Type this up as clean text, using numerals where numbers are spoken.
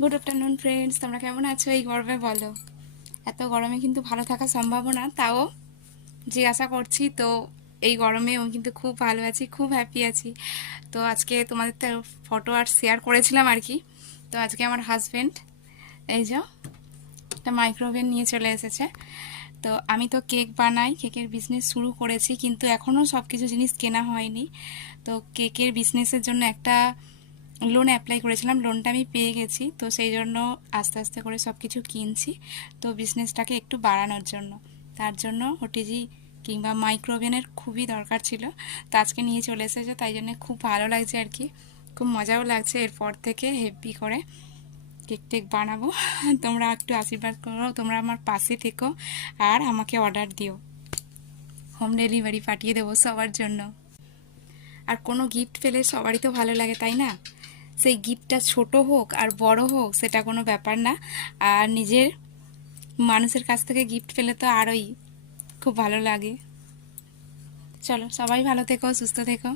Good afternoon friends, তোমরা কেমন আছো এই গরমে? বলো, এত গরমে কিন্তু ভালো থাকা সম্ভব না, তাও জিজ্ঞাসা করছি। তো এই গরমে আমি কিন্তু খুব ভালো আছি, খুব হ্যাপি আছি। তো আজকে তোমাদের তো ফটো আর শেয়ার করেছিলাম আর কি। তো আজকে আমার হাজব্যান্ড এই যে একটা মাইক্রোওভেন নিয়ে চলে এসেছে। তো আমি তো কেক বানাই, কেকের বিজনেস শুরু করেছি, কিন্তু এখনও সব কিছু জিনিস কেনা হয়নি। তো কেকের বিজনেসের জন্য একটা লোন অ্যাপ্লাই করেছিলাম, লোনটা আমি পেয়ে গেছি। তো সেই জন্য আস্তে আস্তে করে সব কিছু কিনছি, তো বিজনেসটাকে একটু বাড়ানোর জন্য। তার জন্য ওটিজি কিংবা মাইক্রোওভেনের খুবই দরকার ছিল। তো আজকে নিয়ে চলে এসেছে, তাই জন্য খুব ভালো লাগছে আর কি, খুব মজাও লাগছে। এরপর থেকে হেভি করে কেক টেক বানাবো। তোমরা একটু আশীর্বাদ করো, তোমরা আমার পাশে থেকো আর আমাকে অর্ডার দিও, হোম ডেলিভারি পাঠিয়ে দেবো সবার জন্য। আর কোনো গিফট পেলে সবারই তো ভালো লাগে, তাই না? সেই গিফটটা ছোট হোক আর বড় হোক সেটা কোনো ব্যাপার না। আর নিজের মানুষের কাছ থেকে গিফট পেলে তো আরোই খুব ভালো লাগে। চলো, সবাই ভালো থেকো, সুস্থ থেকো।